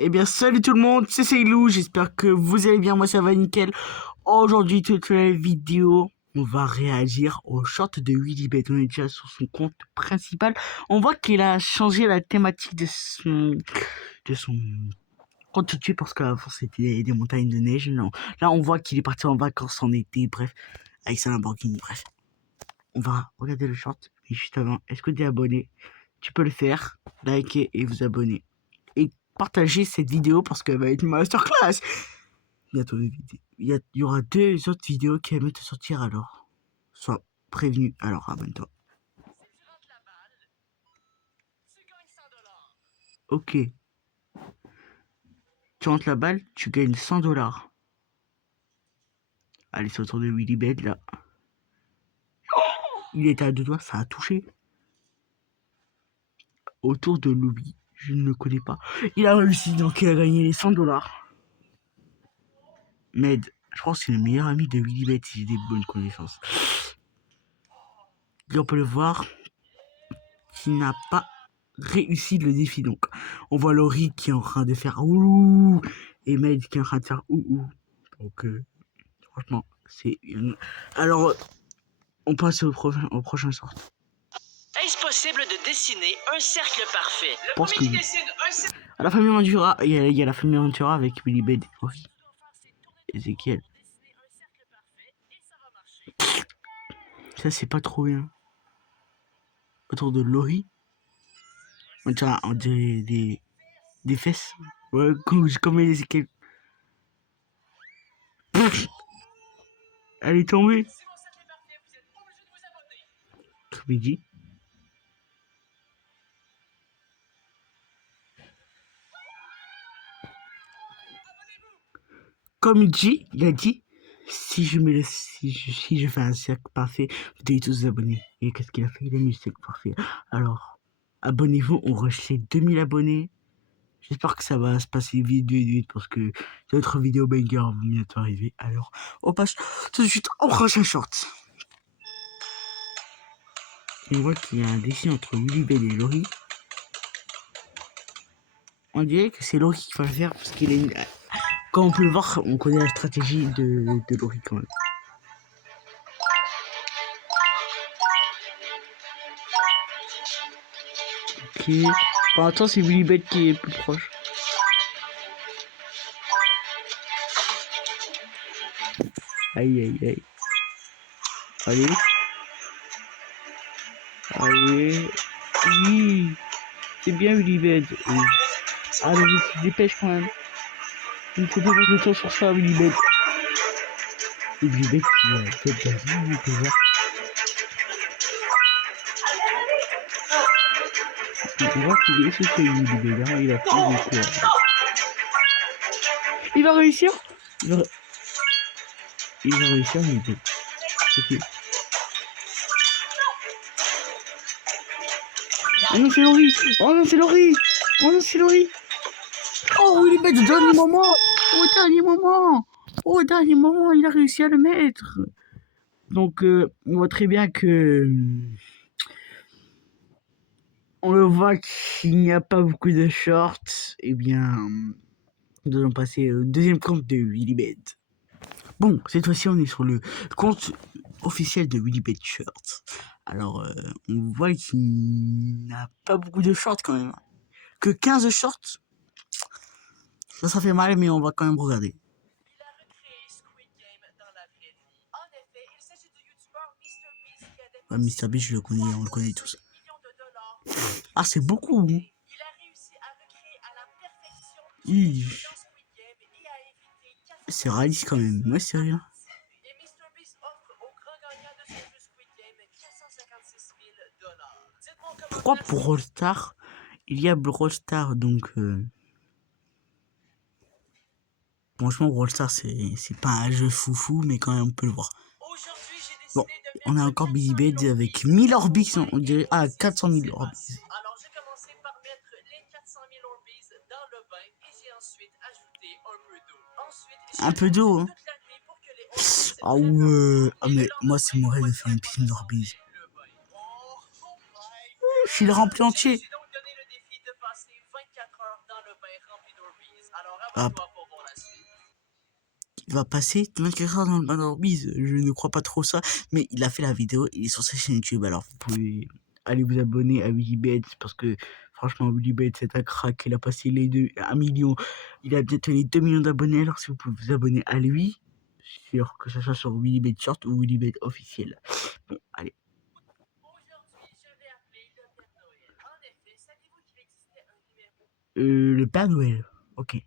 Eh bien, salut tout le monde, c'est Seilou, j'espère que vous allez bien, moi ça va nickel. Aujourd'hui, toute la vidéo, on va réagir au short de Willibet. On est déjà sur son compte principal. On voit qu'il a changé la thématique de son compte tout de suite parce qu'avant c'était des montagnes de neige. Non. Là, on voit qu'il est parti en vacances en été, bref, avec sa Lamborghini, bref. On va regarder le short, mais juste avant, est-ce que tu es abonné? Tu peux le faire, liker et vous abonner. Et partager cette vidéo parce qu'elle va être une masterclass. Bientôt il y aura 2 autres vidéos qui vont te sortir alors. Sois prévenu, alors abonne-toi. Ok. Tu rentres la balle, tu gagnes 100 $. Allez, c'est au tour de Willibet là. Il était à 2 doigts, ça a touché. Autour de Louis, je ne le connais pas. Il a réussi, donc il a gagné les 100 $. Med, je pense que c'est le meilleur ami de Willibet si j'ai des bonnes connaissances. Et on peut le voir qui n'a pas réussi le défi. Donc, on voit Laurie qui est en train de faire ouh et Med qui est en train de faire ouh. Donc, franchement, c'est une... Alors, on passe au prochain sort. Est-ce possible de dessiner un cercle parfait? Je pense que à la famille Ventura, il y a la famille Ventura avec Willibet et Laurie. Ezekiel. Ça, c'est pas trop bien. Autour de Laurie, on dirait des fesses. Ouais, comme Ezekiel. Elle est tombée. Comédie. Comme il a dit, si je fais un cercle parfait, vous devez tous vous abonner. Et qu'est-ce qu'il a fait? Il a mis le cercle parfait. Alors, abonnez-vous, on rush les 2000 abonnés. J'espère que ça va se passer vite parce que d'autres vidéos banger vont bientôt arriver. Alors, on passe tout de suite au prochain short. On voit qu'il y a un dessin entre Willibet et Laurie. On dirait que c'est Laurie qui va le faire parce qu'il est... Quand on peut le voir, on connaît la stratégie de Laurie quand même. Ok. Pour l'instant, c'est Willibet qui est plus proche. Aïe. Allez. Oui. C'est bien Willibet. Oui. Allez, il se dépêche quand même. Il ne faut pas perdre de temps sur ça, Willibet. Willibet qui a fait gagner, on peut voir. On voit qu'il est essoufflé, Willibet. Hein. Il a plus de quoi. Il va réussir. Il va réussir, Willibet. Ok. Oh non, c'est Laurie. Oh, Willibet, au dernier moment, il a réussi à le mettre. Donc, on voit très bien que... On le voit qu'il n'y a pas beaucoup de shorts. Eh bien, nous allons passer au deuxième compte de Willibet. Bon, cette fois-ci, on est sur le compte officiel de Willibet Shorts. Alors, on voit qu'il n'a pas beaucoup de shorts quand même. Que 15 shorts. Ça fait mal, mais on va quand même regarder. Ah, MrBeast, je le connais, on le connaît tous. Ah, c'est beaucoup. C'est réaliste quand même. Ouais, c'est rien. Pourquoi pour Brawl Stars, il y a Brawl Stars, donc... Franchement, Brawl Stars, c'est pas un jeu foufou, mais quand même, on peut le voir. Bon, on a encore Willibet avec 1000 Orbis, on dirait... Ah, 400 000 Orbis. Alors, j'ai commencé par mettre les 400 000 Orbeez dans le bain et j'ai ensuite ajouté un peu d'eau. Un peu d'eau, hein. Ah ouais. Ah, mais moi, c'est mon rêve de faire une piscine d'Orbeez. Je suis le rempli entier. Ah, toi pour voir la suite. il va passer 24 heures dans le bain d'Orbiz. Je ne crois pas trop ça, mais il a fait la vidéo, il est sur sa chaîne YouTube, alors vous pouvez aller vous abonner à Willybet, parce que franchement, Willybet, c'est un crack, il a passé les 1 million, il a bientôt les 2 millions d'abonnés, alors si vous pouvez vous abonner à lui, sûr que ce soit sur Willybet Short ou Willybet officiel. Bon, allez. Aujourd'hui, je vais appeler le Père Noël. En effet, saviez-vous qu'il existait un numéro Le Père Noël, ok. de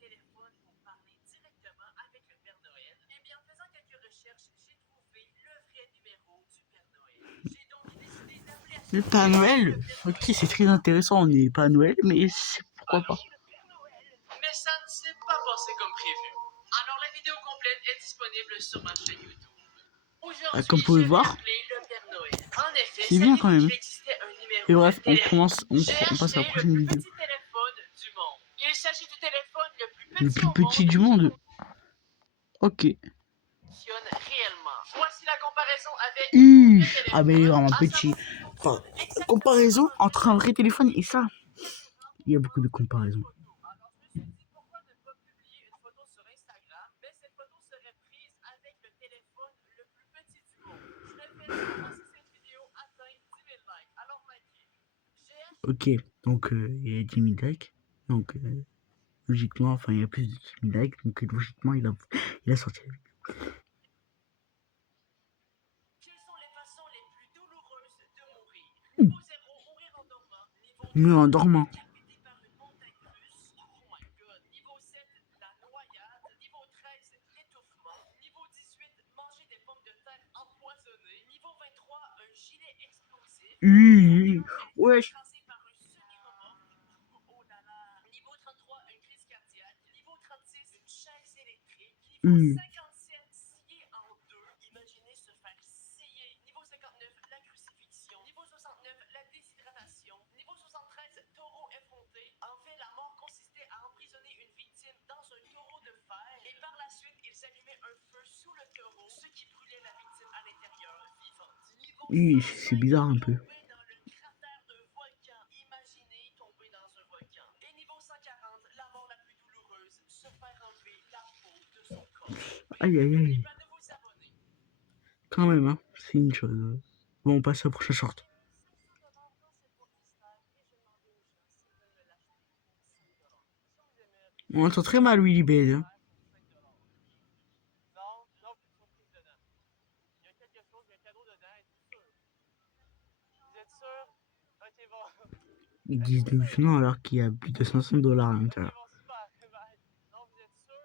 téléphone pour parler directement avec le Père Noël? Eh bien, en faisant quelques recherches, j'ai trouvé le vrai numéro du Père Noël. J'ai donc décidé d'appeler à Le chaque Père fois Noël, le Père ok, Noël. c'est très intéressant, on n'est pas à Noël, mais pourquoi pas. Mais ça ne s'est pas passé comme prévu. Alors la vidéo complète est disponible sur ma chaîne YouTube. Aujourd'hui, Comme vous pouvez je vais voir, appeler le Père Noël. En effet, c'est bien quand saviez-vous même. qu'il existait un numéro Et de bref, on téléphone? commence, J'ai on passe à acheté la le prochaine plus vidéo. petit téléphone du monde. Il s'agit du téléphone le plus Le petit plus au petit monde du qui monde. Ok. fonctionne réellement. Voici la comparaison avec Ah, mais il est vraiment petit. Enfin, la comparaison entre un vrai téléphone et ça, il y a beaucoup de comparaisons. Alors, je me suis dit, pourquoi ne pas publier une photo sur Instagram? Mais cette photo serait prise avec le téléphone le plus petit du monde. Je le fais seulement si cette vidéo atteint 10 000 likes. Alors, likez. Ok, donc il y a 10 000 likes. Donc, logiquement, enfin, il y a plus de 10 000 likes. Donc, logiquement, il a sorti la vidéo. Quelles sont les façons les plus douloureuses de mourir? Niveau 0, mourir en dormant. Niveau 2, Mais en dormant. décapité par une montagne russe. Oh my god. Niveau 7, la noyade. Niveau 13, l'étouffement. Niveau 18, manger des pommes de terre empoisonnées. Niveau 23, un gilet explosif. Wesh. Écrasé par un semi-remorque. Oh là là. Niveau 33, une crise cardiaque. Niveau 36, une chaise électrique. Niveau 57, scié en deux. Imaginez se faire scier. Niveau 59, la crucifixion. Niveau 69, la déshydratation. Niveau 73, taureau effronté. En fait, la mort consistait à emprisonner une victime dans un taureau de fer. Et par la suite, ils allumaient un feu sous le taureau, ce qui brûlait la victime à l'intérieur vivante. Niveau 105, C'est bizarre un peu. tomber dans le cratère d'un volcan. Imaginez tomber dans un volcan. Et niveau 140, la mort la plus douloureuse, se faire enlever la peau de son corps. Aïe, aïe, N'oubliez aïe. pas de vous abonner. Quand même, hein. C'est une chose. Bon, on passe au prochain short. On entend très mal Willy Bell. Hein. Non, non, plus de surprise dedans. Il y a quelque chose, il y a un cadeau dedans, êtes-vous sûr? Vous êtes sûr? Ok, bon. Ils disent doucement alors qu'il y a plus de 500 dollars à l'intérieur. Ok, bon, super. Bye. Non, vous êtes sûr?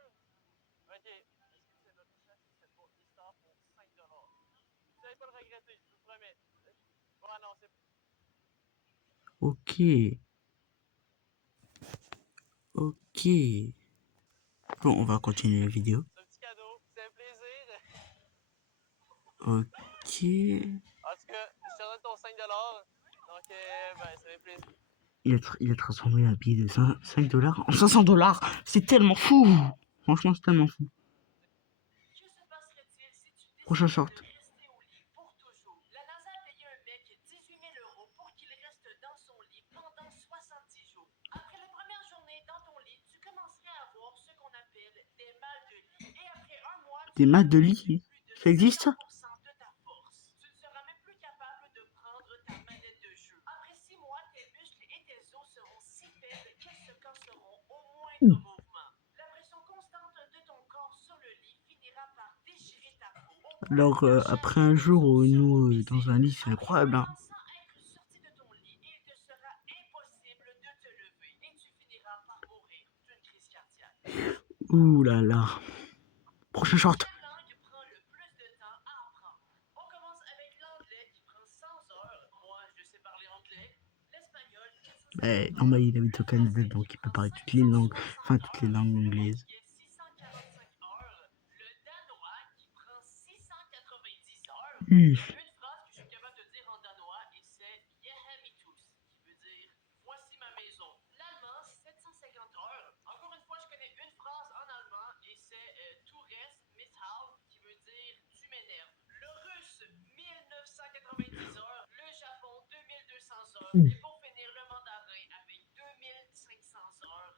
Ok. Est-ce que c'est votre chef qui serait pas histoire pour 5 dollars? Vous allez pas le regretter, je vous promets. Bon, non, c'est Ok. Ok. Bon, on va continuer la vidéo. un petit cadeau. C'est un plaisir. Ok. En tout cas, je te donne ton 5 dollars. Donc, ben, ça fait plaisir. Il a transformé un billet de 5 dollars en 500 dollars. C'est tellement fou. Franchement, c'est tellement fou. Que se passerait-il si tu Prochain décidais short. de rester au lit pour toujours? La NASA a payé un mec 18 000 € pour qu'il reste dans son lit pendant 70 jours. Après la première journée dans ton lit, tu commencerais à avoir ce qu'on appelle des mal de lit. Et après un mois, tu Des maths de aurais lit. plus de Ça existe ça? 50% de ta force. Tu ne seras même plus capable de prendre ta manette de jeu. Après 6 mois, tes muscles et tes os seront si faibles qu'ils se casseront au moindre mouvement. La pression constante de ton corps sur le lit finira par déchirer ta peau. Alors, après un jour où nous, dans un lit, c'est incroyable. Hein. Sans être sorti de ton lit, il te sera impossible de te lever et tu finiras par mourir d'une crise cardiaque. Ouh là là. Prochain short. Quelle langue prend le plus de temps à apprendre? On commence avec l'anglais qui prend 100 heures. Moi, je sais parler anglais. L'espagnol, 450 Non, bah, heures. il habite au Canada, donc il peut parler toutes les langues. Enfin, toutes les langues anglaises. Qui est 645 heures. Le danois qui prend 690 heures. Il y a une phrase que je suis capable de dire en danois et c'est Jehemitus, qui veut dire voici ma maison. L'allemand, 750 heures. Encore une fois, je connais une phrase en allemand et c'est Tu restes Mishal, qui veut dire tu m'énerves. Le russe, 1990 heures. Le Japon, 2200 heures. Et pour finir, le mandarin avec 2500 heures.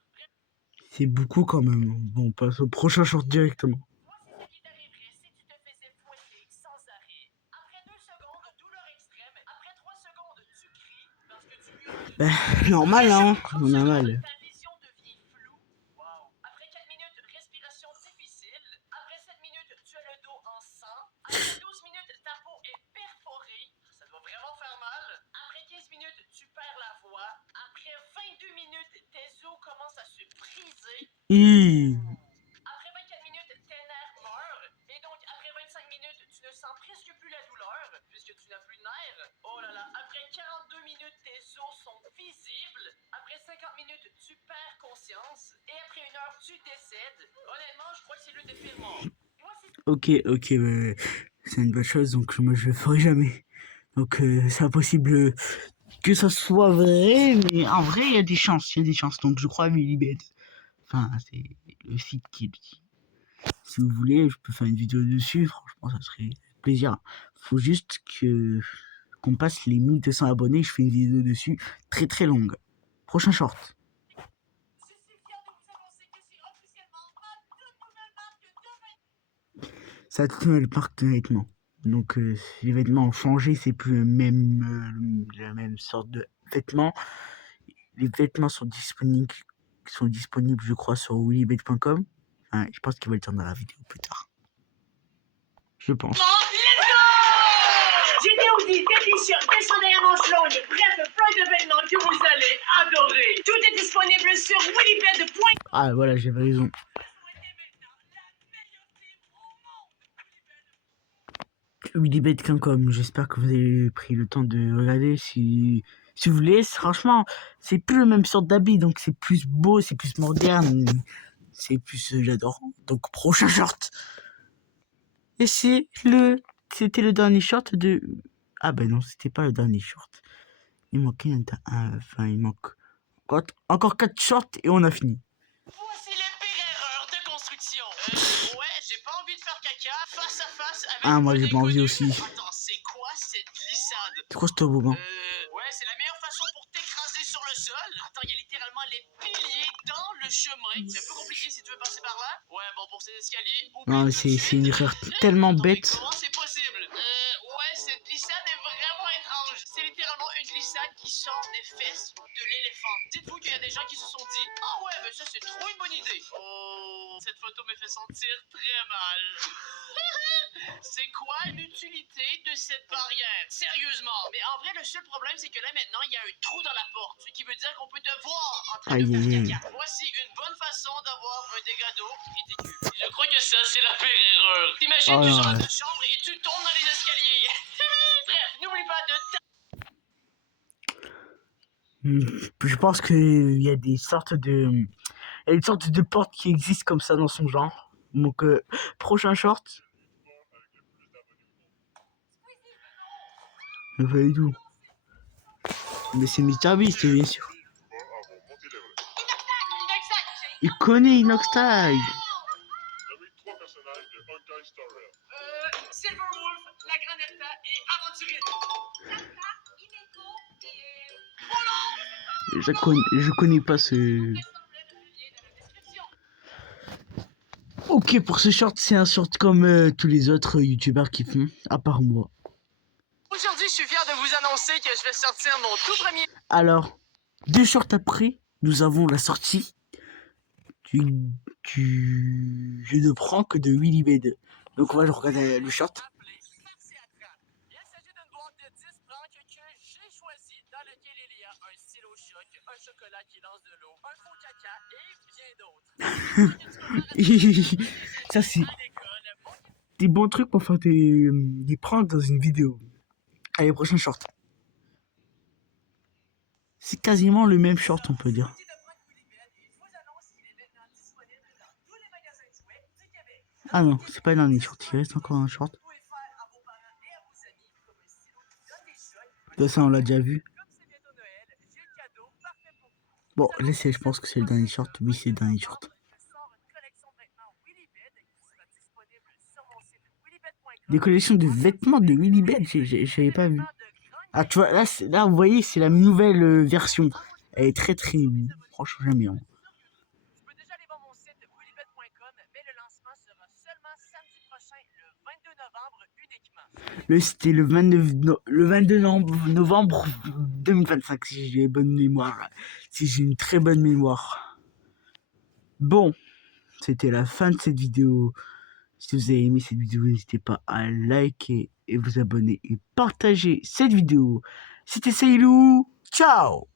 C'est beaucoup quand même. Bon, on passe au prochain short directement. Voici ce qui t'arriverait si tu te faisais fouetter sans arrêt. Après 2 secondes, douleur extrême. Après 3 secondes, tu cries parce que tu hurles de douleur. Normal, hein. Après 30 Normal. secondes, ta vision devient floue. Wow. Après 4 minutes, respiration difficile. Après 7 minutes, tu as le dos en sang. Après 12 minutes, ta peau est perforée. Ça doit vraiment faire mal. Après 15 minutes, tu perds la voix. Après 22 minutes, tes os commencent à se briser. Après 24 minutes, tes nerfs meurent. Et donc, après 25 minutes, tu ne sens presque plus la douleur, puisque tu n'as plus de nerfs. Oh là là. Après 42 minutes, tes os sont visibles. Après 50 minutes, tu perds conscience. Et après 1 heure, tu décèdes. Honnêtement, je crois que c'est l'une des pires morts. Ok, c'est une bonne chose, donc moi je le ferai jamais. Donc c'est impossible que ça soit vrai, mais en vrai il y a des chances, donc je crois à Willibet. Enfin, c'est le site qui le dit. Si vous voulez, je peux faire une vidéo dessus, franchement ça serait plaisir. Faut juste qu'on passe les 1200 abonnés, je fais une vidéo dessus, très très longue. Prochain short. Je suis fier de vous annoncer que c'est officiellement ma toute nouvelle marque de vêtements. Ça toute nouvelle marque de vêtements. Donc les vêtements ont changé, c'est plus la même sorte de vêtements. Les vêtements sont disponibles, je crois, sur willibet.com. Enfin, je pense qu'il va le dire dans la vidéo plus tard. Je pense. Let's go! J'ai des hoodies, des t-shirts, des chandails à manches longues, bref, plein de vêtements que vous allez adorer. Tout est disponible sur willibet.com. Ah voilà, j'avais raison. willibet.com, j'espère que vous avez pris le temps de regarder. Si vous voulez, franchement, c'est plus le même sorte d'habit, donc c'est plus beau, c'est plus moderne, c'est plus j'adore. Donc prochain short. Et c'était le dernier short de... Ah ben non, c'était pas le dernier short. Il manquait enfin il manque encore 4 shorts et on a fini. Voici les pires erreurs de construction. Ouais, j'ai pas envie de faire caca face à face avec Ah moi un j'ai pas envie inconnu. aussi. Attends, c'est quoi cette glissade? C'est quoi ce toboggan? Ouais, c'est la meilleure façon pour t'écraser sur le sol. Attends, il y a littéralement les piliers dans le chemin. C'est un peu compliqué si tu veux passer par là. Ouais, bon, pour ces escaliers, oublie Non, tout de c'est suite. une erreur tellement Attends, mais bête. comment c'est possible? Ouais, cette glissade est vraiment étrange. C'est littéralement une glissade qui sort des fesses de l'éléphant. Dites-vous qu'il y a des gens qui se sont dit, ah ouais, mais ça c'est trop une bonne idée. Oh, cette photo me fait sentir très mal. C'est quoi l'utilité de cette barrière? Sérieusement. Mais en vrai, le seul problème, c'est que là, maintenant, il y a un trou dans la porte. Ce qui veut dire qu'on peut te voir en train de faire caca. Voici une bonne façon d'avoir un dégât d'eau ridicule. Je crois que ça, c'est la pire erreur. T'imagines, tu sors de ta chambre et tu tombes dans les escaliers. Bref, n'oublie pas de... Je pense qu'il y a des sortes de... Il y a une sorte de porte qui existe comme ça dans son genre. Donc, prochain short. Pas du tout. Mais c'est MrBeast, bien sûr. Il connaît Inoxtag. Silverwolf, la Granetta et Aventurine. Je connais pas ce... Ok, pour ce short, c'est un short comme tous les autres youtubeurs qui font, à part moi. Aujourd'hui, je suis fier de vous annoncer que je vais sortir mon tout premier... Alors, 2 shorts après, nous avons la sortie du jeu de prank de Willibet. Donc on va regarder le short. Il s'agit d'une boîte de 10 pranks que j'ai choisi, dans lequel il y a un stylo choc, un chocolat qui lance de l'eau, un faux caca et bien d'autres. Ça c'est des bons trucs pour faire des pranks dans une vidéo. Allez, prochain short. C'est quasiment le même short, on peut dire. Ah non, c'est pas le dernier short, il reste encore un short. De ça, on l'a déjà vu. Bon, là, je pense que c'est le dernier short. Oui, c'est le dernier short. Des collections de vêtements de Willibet, j'avais pas vu. Ah, tu vois, là, vous voyez, c'est la nouvelle version. Elle est très, franchement, j'aime bien. prochain, le 22 novembre uniquement. C'était le 22 novembre 2025, si j'ai bonne mémoire. Si j'ai une très bonne mémoire. Bon, c'était la fin de cette vidéo. Si vous avez aimé cette vidéo, n'hésitez pas à liker et vous abonner et partager cette vidéo. C'était Sailou. Ciao!